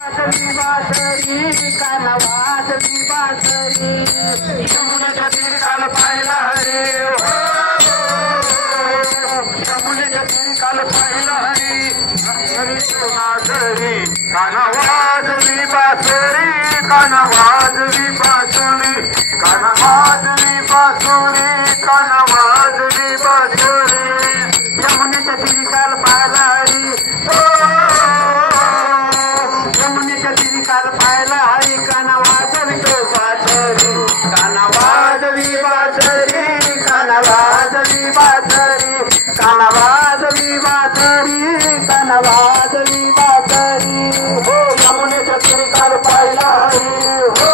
वाजली बासरी काना वाजली बासरी यमुनेच्या तीराला पाहिला हरी यमुनेच्या तीराला पाहिला हरी नाचरी काना वाजली बासरी काना वाजली बासुरी काना वाजली बासुरी काना वाजली बासुरी यमुनेच्या तीराला पाहिला हरी काल पाहिला हरी काना वाजवी तो बासरी काना वाजवी बासरी काना वाजवी बासरी काना वाजवी बासरी काना वाजवी बासरी हो यमुनेच्या तीरी काल पाहिला हरी हो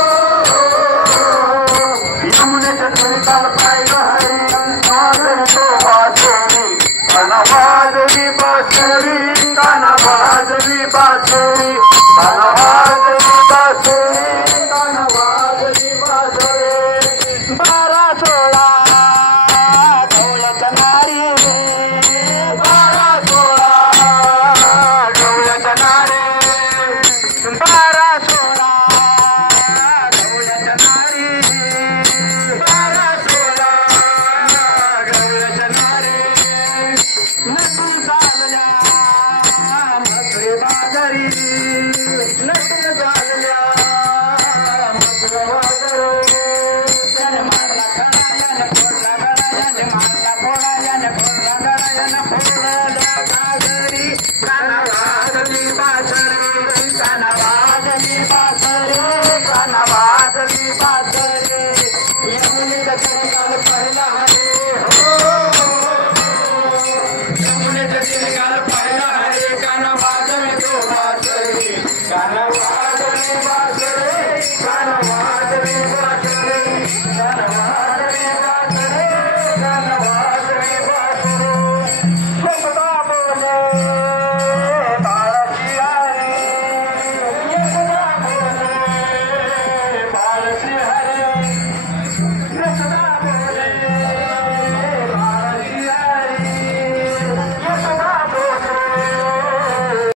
यमुनेच्या तीरी काल पाहिला हरी वाजवी तो बासरी काना वाजवी बासरी काना वाजवी बासरी काना वाजवी बासुरी काना वाजवी बासुरी बारा सोळा ढोलक नारी बारा सोळा ढोलक नारी बारा सोळा ढोलक नारी बारा सोळा ढोलक नारी नटून चालल्या मकरी बाजारी नटून चालल्या मकर बाजारी त्याने मारला खडा याने फोडला गडा याने मारला फोडा याने फोडला गडा याने फोडला बाजारी काना वाजली बासरी काना वाजली बासरी काना वाजली बासरी यमुनेच्या तीराला पाहिला हरी यमुनेच्या तीराला पाहिला हरी काना वाजवी तो बासरी काना वाजवी बासरी काना वाजवी बासरी काना वाजवी बासरी काना वाजवी बासरी यमुना बोले बाळाची हरी यमुना बोले बाळाची हरी यमुना बोले